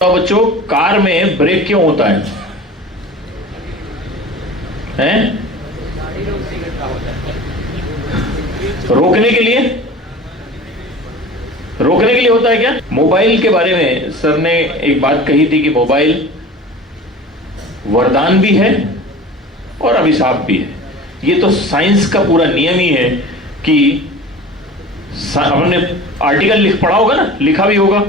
तो बच्चों, कार में ब्रेक क्यों होता है? हैं? रोकने के लिए? रोकने के लिए होता है क्या? मोबाइल के बारे में सर ने एक बात कही थी कि मोबाइल वरदान भी है और अभिशाप भी है। ये तो साइंस का पूरा नियम ही है कि हमने आर्टिकल पढ़ा होगा ना, लिखा भी होगा,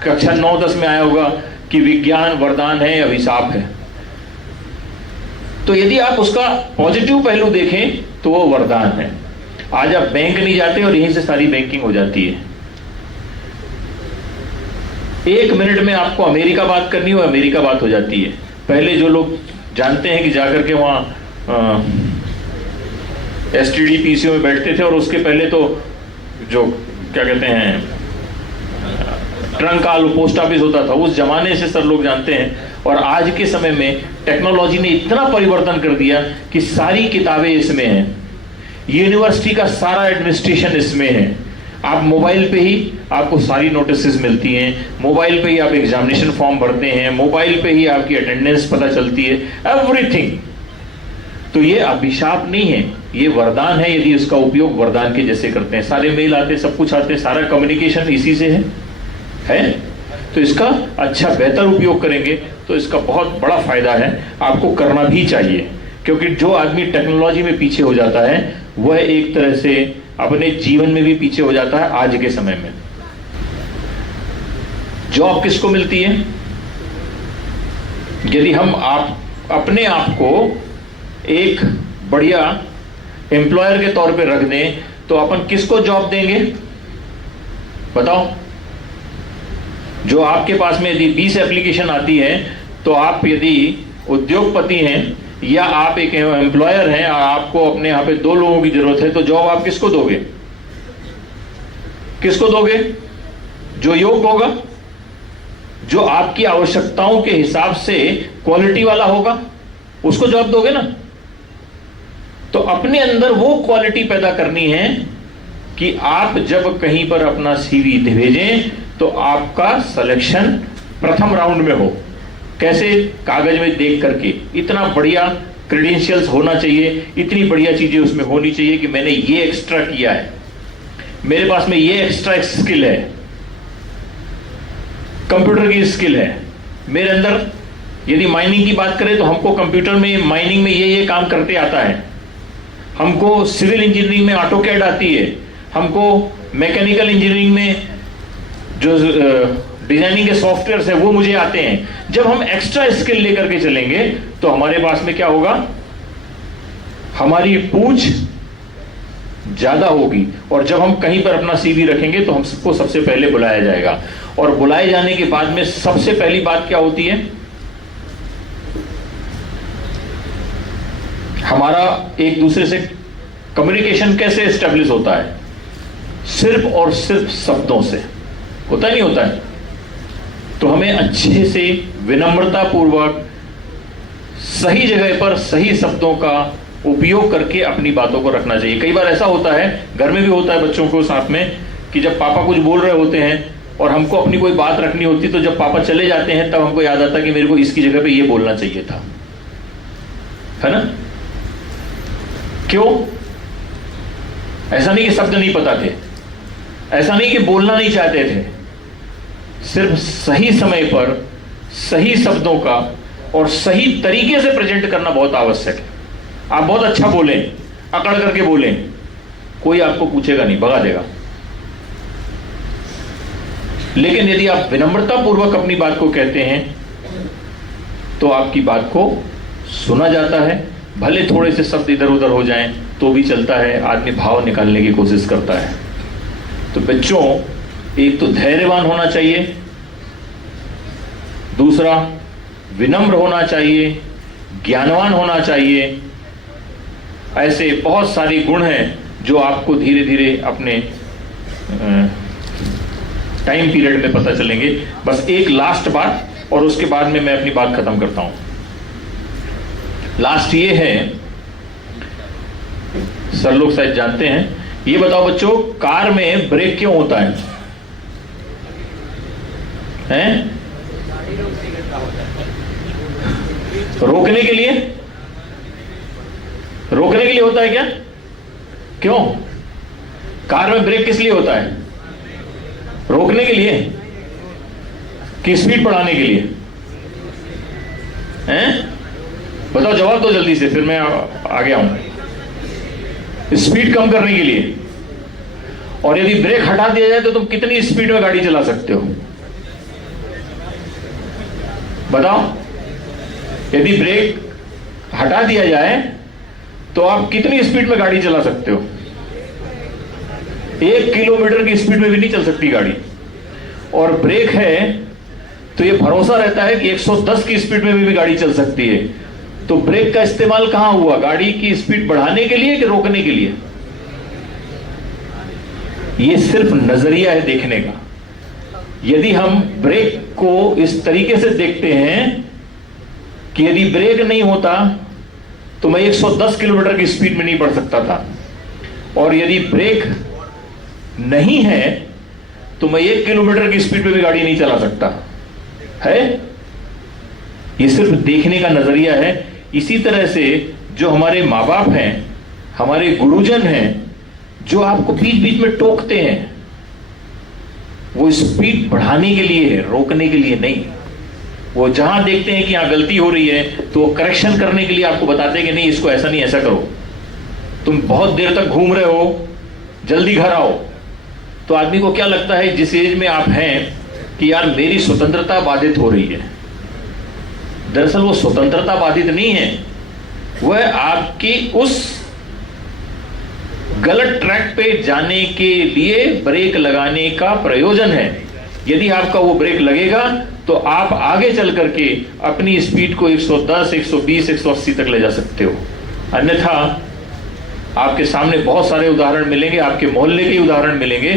कक्षा 9-10 में आया होगा कि विज्ञान वरदान है, अभिशाप है। तो यदि आप उसका पॉजिटिव पहलू देखें तो वो वरदान है। आज आप बैंक नहीं जाते और यहीं से सारी बैंकिंग हो जाती है। 1 मिनट में आपको अमेरिका बात करनी हो, अमेरिका बात हो जाती है। पहले जो लोग जानते हैं कि जाकर के वहां एसटीडी पीसीओ में बैठते थे, और उसके पहले तो जो क्या कहते हैं ट्रंक कॉल पोस्ट ऑफिस होता था, उस जमाने से सर लोग जानते हैं। और आज के समय में टेक्नोलॉजी ने इतना परिवर्तन कर दिया कि सारी किताबें इसमें हैं, यूनिवर्सिटी का सारा एडमिनिस्ट्रेशन इसमें है। आप मोबाइल पे ही आपको सारी नोटिसेस मिलती हैं, मोबाइल पे ही आप एग्जामिनेशन फॉर्म भरते हैं, मोबाइल पे ही आपकी अटेंडेंस पता चलती है, एवरीथिंग। तो ये अभिशाप नहीं है, ये वरदान है यदि उसका उपयोग वरदान के जैसे करते हैं। सारे मेल आते, सब कुछ आते, सारा कम्युनिकेशन इसी से है। तो इसका अच्छा बेहतर उपयोग करेंगे तो इसका बहुत बड़ा फायदा है, आपको करना भी चाहिए। क्योंकि जो आदमी टेक्नोलॉजी में पीछे हो जाता है वह एक तरह से अपने जीवन में भी पीछे हो जाता है। आज के समय में जॉब किसको मिलती है? यदि हम अपने आप को एक बढ़िया एम्प्लॉयर के तौर पे रख दें तो अपन किसको जॉब देंगे? बताओ। जो आपके पास में यदि 20 एप्लीकेशन आती है तो आप यदि उद्योगपति हैं या आप एक एम्प्लॉयर हैं और आपको अपने यहाँ पे 2 लोगों की जरूरत है, तो जॉब आप किसको दोगे? किसको दोगे? जो योग्य होगा, जो आपकी आवश्यकताओं के हिसाब से क्वालिटी वाला होगा, उसको जॉब दोगे ना। तो अपने अंदर वो क्वालिटी पैदा करनी है कि आप जब कहीं पर अपना सीवी भेजें तो आपका सिलेक्शन प्रथम राउंड में हो। कैसे? कागज में देख करके इतना बढ़िया क्रेडेंशियल्स होना चाहिए, इतनी बढ़िया चीजें उसमें होनी चाहिए कि मैंने ये एक्स्ट्रा किया है, मेरे पास में ये एक्स्ट्रा स्किल है, कंप्यूटर की स्किल है मेरे अंदर। यदि माइनिंग की बात करें तो हमको कंप्यूटर में माइनिंग में ये काम करते आता है, हमको सिविल इंजीनियरिंग में ऑटोकैड आती है, हमको मैकेनिकल इंजीनियरिंग में जो डिजाइनिंग के सॉफ्टवेयर्स है वो मुझे आते हैं। जब हम एक्स्ट्रा स्किल लेकर के चलेंगे तो हमारे पास में क्या होगा? हमारी पूछ ज्यादा होगी, और जब हम कहीं पर अपना सीवी रखेंगे तो हमको सबसे पहले बुलाया जाएगा। और बुलाए जाने के बाद में सबसे पहली बात क्या होती है? हमारा एक दूसरे से कम्युनिकेशन कैसे एस्टेब्लिश होता है? सिर्फ और सिर्फ शब्दों से होता नहीं होता है। तो हमें अच्छे से विनम्रता पूर्वक सही जगह पर सही शब्दों का उपयोग करके अपनी बातों को रखना चाहिए। कई बार ऐसा होता है, घर में भी होता है बच्चों को साथ में, कि जब पापा कुछ बोल रहे होते हैं और हमको अपनी कोई बात रखनी होती, तो जब पापा चले जाते हैं तब हमको याद आता कि मेरे को इसकी जगह पे ये बोलना चाहिए था, है ना? क्यों? ऐसा नहीं कि शब्द नहीं पता थे, ऐसा नहीं कि बोलना नहीं चाहते थे, सिर्फ सही समय पर सही शब्दों का और सही तरीके से प्रेजेंट करना बहुत आवश्यक है। आप बहुत अच्छा बोलें, अकड़ करके बोलें, कोई आपको पूछेगा नहीं, भगा देगा। लेकिन यदि आप विनम्रता पूर्वक अपनी बात को कहते हैं तो आपकी बात को सुना जाता है। भले थोड़े से शब्द इधर उधर हो जाएं तो भी चलता है, आदमी भाव निकालने की कोशिश करता है। तो बच्चों, एक तो धैर्यवान होना चाहिए, दूसरा विनम्र होना चाहिए, ज्ञानवान होना चाहिए। ऐसे बहुत सारे गुण हैं जो आपको धीरे धीरे अपने टाइम पीरियड में पता चलेंगे। बस एक लास्ट बात, और उसके बाद में मैं अपनी बात खत्म करता हूं। लास्ट ये है, सर लोग शायद जानते हैं, ये बताओ बच्चों, कार में ब्रेक क्यों होता है? रोकने के लिए, रोकने के लिए होता है क्या? क्यों? कार में ब्रेक किस लिए होता है? रोकने के लिए कि स्पीड बढ़ाने के लिए? हैं? बताओ, जवाब दो जल्दी से, फिर मैं आगे आऊं। स्पीड कम करने के लिए। और यदि ब्रेक हटा दिया जाए तो तुम कितनी स्पीड में गाड़ी चला सकते हो? बताओ, यदि ब्रेक हटा दिया जाए तो आप कितनी स्पीड में गाड़ी चला सकते हो? 1 किलोमीटर की स्पीड में भी नहीं चल सकती गाड़ी। और ब्रेक है तो ये भरोसा रहता है कि 110 की स्पीड में भी गाड़ी चल सकती है। तो ब्रेक का इस्तेमाल कहां हुआ? गाड़ी की स्पीड बढ़ाने के लिए कि रोकने के लिए? ये सिर्फ नजरिया है देखने का। यदि हम ब्रेक को इस तरीके से देखते हैं कि यदि ब्रेक नहीं होता तो मैं 110 किलोमीटर की स्पीड में नहीं बढ़ सकता था, और यदि ब्रेक नहीं है तो मैं 1 किलोमीटर की स्पीड में भी गाड़ी नहीं चला सकता है। ये सिर्फ देखने का नजरिया है। इसी तरह से जो हमारे माँ बाप हैं, हमारे गुरुजन हैं, जो आपको बीच बीच में टोकते हैं, वो स्पीड बढ़ाने के लिए है, रोकने के लिए नहीं। वो जहां देखते हैं कि यहां गलती हो रही है तो वो करेक्शन करने के लिए आपको बताते हैं कि नहीं, इसको ऐसा नहीं, ऐसा करो। तुम बहुत देर तक घूम रहे हो, जल्दी घर आओ। तो आदमी को क्या लगता है जिस एज में आप हैं कि यार मेरी स्वतंत्रता बाधित हो रही है। दरअसल वो स्वतंत्रता बाधित नहीं है, वह आपकी उस गलत ट्रैक पे जाने के लिए ब्रेक लगाने का प्रयोजन है। यदि आपका वो ब्रेक लगेगा तो आप आगे चल करके अपनी स्पीड को 110, 120, 180 तक ले जा सकते हो। अन्यथा आपके सामने बहुत सारे उदाहरण मिलेंगे, आपके मोहल्ले के उदाहरण मिलेंगे,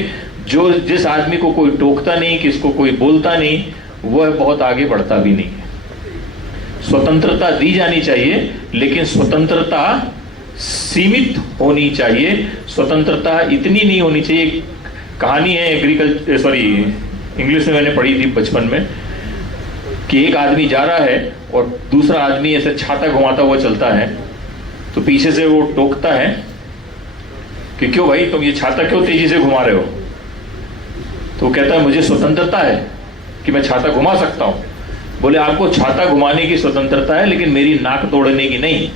जो जिस आदमी को कोई टोकता नहीं, किसको कोई बोलता नहीं, वह बहुत आगे बढ़ता भी नहीं है। स्वतंत्रता दी जानी चाहिए, लेकिन स्वतंत्रता सीमित होनी चाहिए। स्वतंत्रता इतनी नहीं होनी चाहिए। कहानी है इंग्लिश में मैंने पढ़ी थी बचपन में, कि एक आदमी जा रहा है और दूसरा आदमी ऐसे छाता घुमाता हुआ चलता है, तो पीछे से वो टोकता है कि क्यों भाई तुम ये छाता क्यों तेजी से घुमा रहे हो? तो वो कहता है मुझे स्वतंत्रता है कि मैं छाता घुमा सकता हूं। बोले आपको छाता घुमाने की स्वतंत्रता है, लेकिन मेरी नाक तोड़ने की नहीं।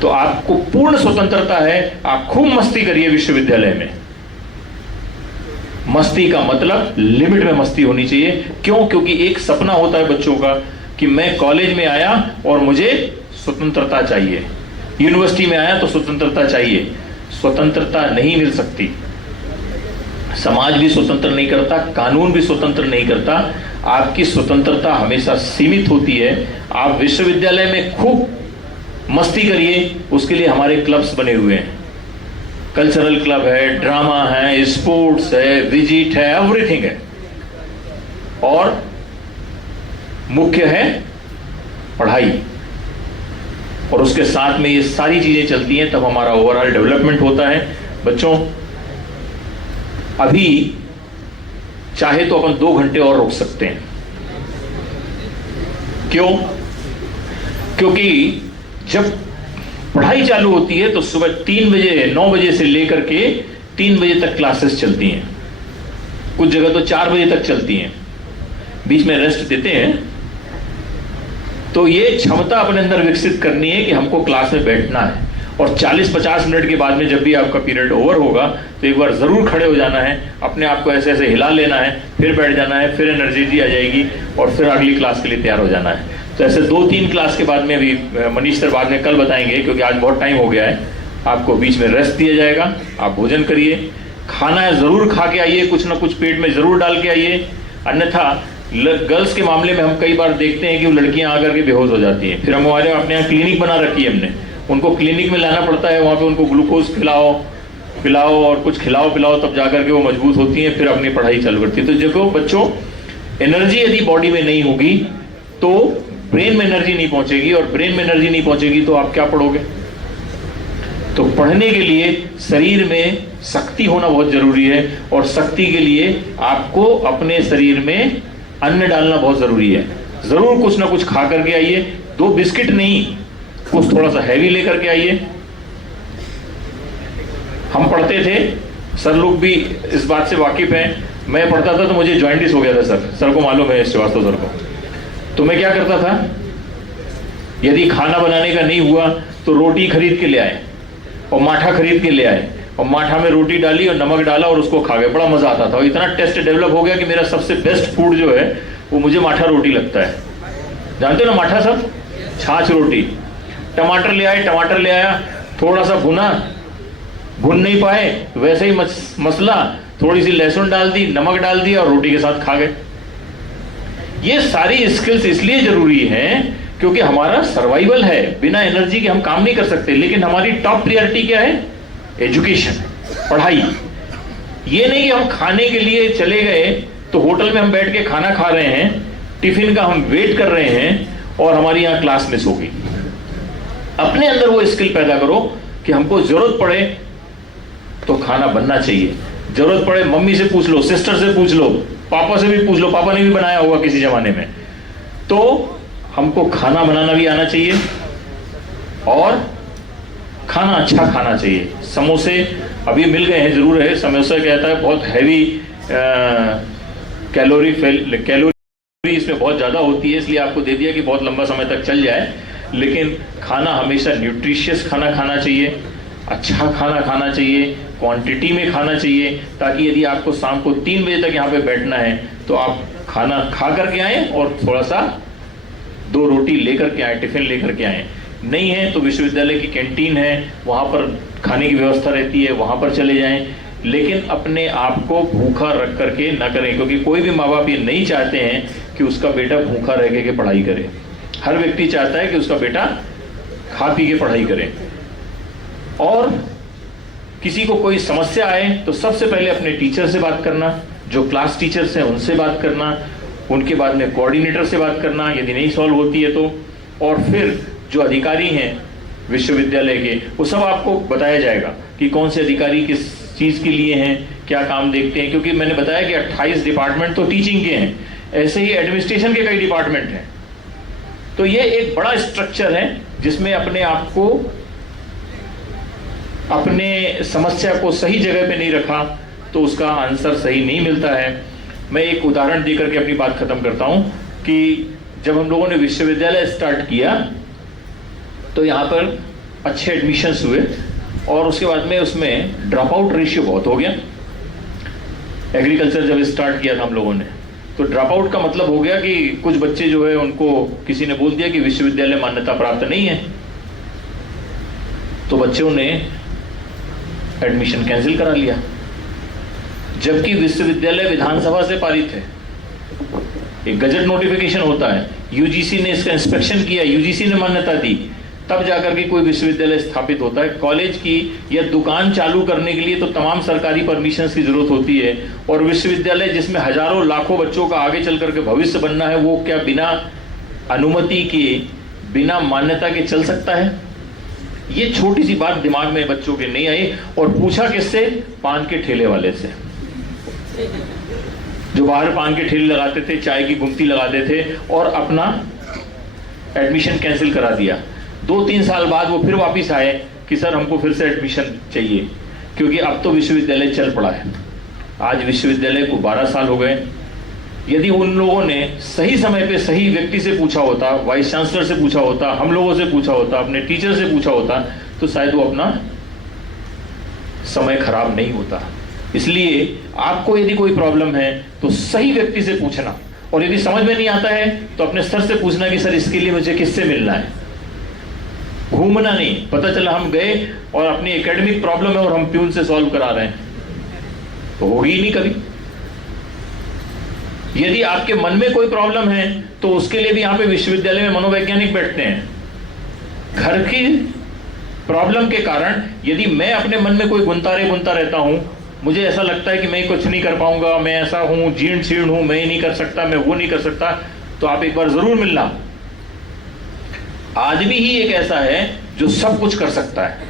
तो आपको पूर्ण स्वतंत्रता है, आप खूब मस्ती करिए विश्वविद्यालय में। मस्ती का मतलब लिमिट में मस्ती होनी चाहिए। क्यों? क्योंकि एक सपना होता है बच्चों का कि मैं कॉलेज में आया और मुझे स्वतंत्रता चाहिए, यूनिवर्सिटी में आया तो स्वतंत्रता चाहिए। स्वतंत्रता नहीं मिल सकती। समाज भी स्वतंत्र नहीं करता, कानून भी स्वतंत्र नहीं करता। आपकी स्वतंत्रता हमेशा सीमित होती है। आप विश्वविद्यालय में खूब मस्ती करिए, उसके लिए हमारे क्लब्स बने हुए हैं। कल्चरल क्लब है, ड्रामा है, स्पोर्ट्स है, विजिट है, एवरीथिंग है। और मुख्य है पढ़ाई, और उसके साथ में ये सारी चीजें चलती हैं, तब हमारा ओवरऑल डेवलपमेंट होता है। बच्चों, अभी चाहे तो अपन 2 घंटे और रोक सकते हैं। क्यों? क्योंकि जब पढ़ाई चालू होती है तो सुबह 3 बजे 9 बजे से लेकर के 3 बजे तक क्लासेस चलती हैं। कुछ जगह तो 4 बजे तक चलती हैं, बीच में रेस्ट देते हैं। तो ये क्षमता अपने अंदर विकसित करनी है कि हमको क्लास में बैठना है, और 40-50 मिनट के बाद में जब भी आपका पीरियड ओवर होगा तो एक बार जरूर खड़े हो जाना है, अपने आप को ऐसे ऐसे हिला लेना है, फिर बैठ जाना है, फिर एनर्जी आ जाएगी और फिर अगली क्लास के लिए तैयार हो जाना है। तो ऐसे 2-3 क्लास के बाद में भी मनीष सर बाद में कल बताएंगे, क्योंकि आज बहुत टाइम हो गया है। आपको बीच में रेस्ट दिया जाएगा, आप भोजन करिए, खाना है जरूर खा के आइए, कुछ ना कुछ पेट में जरूर डाल के आइए। अन्यथा गर्ल्स के मामले में हम कई बार देखते हैं कि वो लड़कियां आकर के बेहोश हो जाती हैं। फिर हम हमारे अपने यहाँ क्लिनिक बना रखी है हमने, उनको क्लिनिक में लाना पड़ता है, वहाँ पे उनको ग्लूकोज पिलाओ और कुछ खिलाओ पिलाओ, तब जाकर के वो मजबूत होती हैं, फिर अपनी पढ़ाई चालू करती है। तो देखो बच्चों, एनर्जी यदि बॉडी में नहीं होगी तो ब्रेन में एनर्जी नहीं पहुंचेगी, और ब्रेन में एनर्जी नहीं पहुंचेगी तो आप क्या पढ़ोगे? तो पढ़ने के लिए शरीर में शक्ति होना बहुत जरूरी है, और शक्ति के लिए आपको अपने शरीर में अन्न डालना बहुत जरूरी है। जरूर कुछ ना कुछ खा करके आइए, 2 बिस्किट नहीं, कुछ थोड़ा सा हैवी लेकर के आइए। हम पढ़ते थे, सर लोग भी इस बात से वाकिफ हैं, मैं पढ़ता था तो मुझे जॉइंटिस हो गया था सर को मालूम है, श्रीवास्तव सर को। तो मैं क्या करता था, यदि खाना बनाने का नहीं हुआ तो रोटी खरीद के ले आए और माठा खरीद के ले आए और माठा में रोटी डाली और नमक डाला और उसको खा गए, बड़ा मजा आता था। और इतना टेस्ट डेवलप हो गया कि मेरा सबसे बेस्ट फूड जो है वो मुझे माठा रोटी लगता है। जानते हो ना माठा सब, छाछ रोटी। टमाटर ले आए, टमाटर ले आया, थोड़ा सा भुना, भुन नहीं पाए वैसे ही मसला, थोड़ी सी लहसुन डाल दी, नमक डाल दिया और रोटी के साथ खा गए। ये सारी स्किल्स इसलिए जरूरी हैं क्योंकि हमारा सर्वाइवल है, बिना एनर्जी के हम काम नहीं कर सकते। लेकिन हमारी टॉप प्रायोरिटी क्या है? एजुकेशन, पढ़ाई। ये नहीं कि हम खाने के लिए चले गए तो होटल में हम बैठ के खाना खा रहे हैं, टिफिन का हम वेट कर रहे हैं और हमारी यहाँ क्लास मिस होगी। अपने अंदर वो स्किल पैदा करो कि हमको जरूरत पड़े तो खाना बनना चाहिए, जरूरत पड़े मम्मी से पूछ लो, सिस्टर से पूछ लो, पापा से भी पूछ लो, पापा ने भी बनाया होगा किसी जमाने में। तो हमको खाना बनाना भी आना चाहिए और खाना अच्छा खाना चाहिए। समोसे अभी मिल गए हैं, जरूर है, समोसा कहता है बहुत हैवी कैलोरी इसमें बहुत ज़्यादा होती है, इसलिए आपको दे दिया कि बहुत लंबा समय तक चल जाए। लेकिन खाना हमेशा न्यूट्रिशियस खाना खाना चाहिए, अच्छा खाना खाना चाहिए, क्वांटिटी में खाना चाहिए, ताकि यदि आपको शाम को 3 बजे तक यहाँ पे बैठना है तो आप खाना खा करके आए और थोड़ा सा 2 रोटी लेकर के आए, टिफिन लेकर के आए। नहीं है तो विश्वविद्यालय की कैंटीन है, वहाँ पर खाने की व्यवस्था रहती है, वहाँ पर चले जाएं। लेकिन अपने आप को भूखा रख करके ना करें, क्योंकि कोई भी माँ बाप ये नहीं चाहते हैं कि उसका बेटा भूखा रह के पढ़ाई करे। हर व्यक्ति चाहता है कि उसका बेटा खा पी के पढ़ाई करे। और किसी को कोई समस्या आए तो सबसे पहले अपने टीचर से बात करना, जो क्लास टीचर्स हैं उनसे बात करना, उनके बाद में कोऑर्डिनेटर से बात करना यदि नहीं सॉल्व होती है तो, और फिर जो अधिकारी हैं विश्वविद्यालय के वो सब आपको बताया जाएगा कि कौन से अधिकारी किस चीज़ के लिए हैं, क्या काम देखते हैं। क्योंकि मैंने बताया कि 28 डिपार्टमेंट तो टीचिंग के हैं, ऐसे ही एडमिनिस्ट्रेशन के कई डिपार्टमेंट हैं। तो ये एक बड़ा स्ट्रक्चर है जिसमें अपने आप को, अपने समस्या को सही जगह पे नहीं रखा तो उसका आंसर सही नहीं मिलता है। मैं एक उदाहरण देकर के अपनी बात खत्म करता हूं कि जब हम लोगों ने विश्वविद्यालय स्टार्ट किया तो यहाँ पर अच्छे एडमिशन्स हुए और उसके बाद में उसमें ड्रॉप आउट रेशियो बहुत हो गया। एग्रीकल्चर जब स्टार्ट किया था हम लोगों ने तो ड्रॉप आउट का मतलब हो गया कि कुछ बच्चे जो है उनको किसी ने बोल दिया कि विश्वविद्यालय मान्यता प्राप्त नहीं है, तो बच्चों ने एडमिशन कैंसिल करा लिया, जबकि विश्वविद्यालय विधानसभा से पारित है। एक गजट नोटिफिकेशन होता है, यूजीसी ने इसका इंस्पेक्शन किया, यूजीसी ने मान्यता दी, तब जाकर के कोई विश्वविद्यालय स्थापित होता है। कॉलेज की या दुकान चालू करने के लिए तो तमाम सरकारी परमिशन की जरूरत होती है, और विश्वविद्यालय जिसमें हजारों लाखों बच्चों का आगे चल करके भविष्य बनना है, वो क्या बिना अनुमति के, बिना मान्यता के चल सकता है? ये छोटी सी बात दिमाग में बच्चों के नहीं आई। और पूछा किससे? पान के ठेले वाले से, जो बाहर पान के ठेले लगाते थे, चाय की गुमती लगाते थे, और अपना एडमिशन कैंसिल करा दिया। 2-3 साल बाद वो फिर वापस आए कि सर हमको फिर से एडमिशन चाहिए, क्योंकि अब तो विश्वविद्यालय चल पड़ा है। आज विश्वविद्यालय को 12 साल हो गए। यदि उन लोगों ने सही समय पे सही व्यक्ति से पूछा होता, वाइस चांसलर से पूछा होता, हम लोगों से पूछा होता, अपने टीचर से पूछा होता, तो शायद वो अपना समय खराब नहीं होता। इसलिए आपको यदि कोई प्रॉब्लम है तो सही व्यक्ति से पूछना, और यदि समझ में नहीं आता है तो अपने सर से पूछना कि सर इसके लिए मुझे किससे मिलना है। घूमना नहीं, पता चला हम गए और अपनी एकेडमिक प्रॉब्लम है और हम प्यून से सॉल्व करा रहे हैं, तो होगी ही नहीं कभी। यदि आपके मन में कोई प्रॉब्लम है तो उसके लिए भी यहाँ पे विश्वविद्यालय में मनोवैज्ञानिक बैठते हैं। घर की प्रॉब्लम के कारण यदि मैं अपने मन में कोई बुनता रहता हूं, मुझे ऐसा लगता है कि मैं कुछ नहीं कर पाऊंगा, मैं ऐसा हूं, जीर्ण शीर्ण हूं, मैं ये नहीं कर सकता, मैं वो नहीं कर सकता, तो आप एक बार जरूर मिलना। आदमी ही एक ऐसा है जो सब कुछ कर सकता है,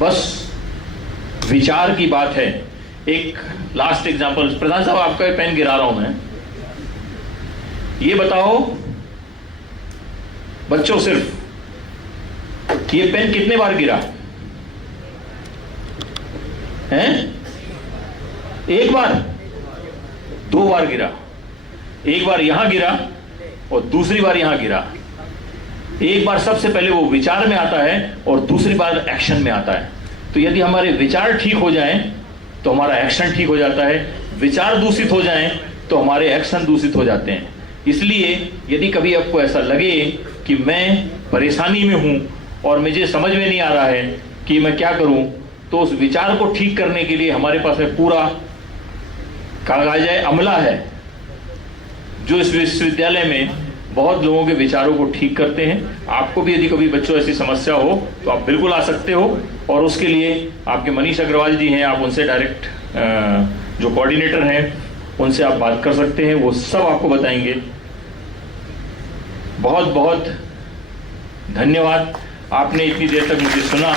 बस विचार की बात है। एक लास्ट एग्जांपल, प्रधान साहब आपका पेन गिरा रहा हूं मैं, ये बताओ बच्चों, सिर्फ ये पेन कितने बार गिरा है? एक बार, दो बार गिरा। एक बार यहां गिरा और दूसरी बार यहां गिरा। एक बार सबसे पहले वो विचार में आता है और दूसरी बार एक्शन में आता है। तो यदि हमारे विचार ठीक हो जाएं तो हमारा एक्शन ठीक हो जाता है, विचार दूषित हो जाएं तो हमारे एक्शन दूषित हो जाते हैं। इसलिए यदि कभी आपको ऐसा लगे कि मैं परेशानी में हूं और मुझे समझ में नहीं आ रहा है कि मैं क्या करूं, तो उस विचार को ठीक करने के लिए हमारे पास में पूरा कहा जाए अमला है, जो इस विश्वविद्यालय में बहुत लोगों के विचारों को ठीक करते हैं। आपको भी यदि कभी बच्चों ऐसी समस्या हो तो आप बिल्कुल आ सकते हो, और उसके लिए आपके मनीष अग्रवाल जी हैं, आप उनसे डायरेक्ट जो कोऑर्डिनेटर हैं उनसे आप बात कर सकते हैं, वो सब आपको बताएंगे। बहुत बहुत धन्यवाद, आपने इतनी देर तक मुझे सुना।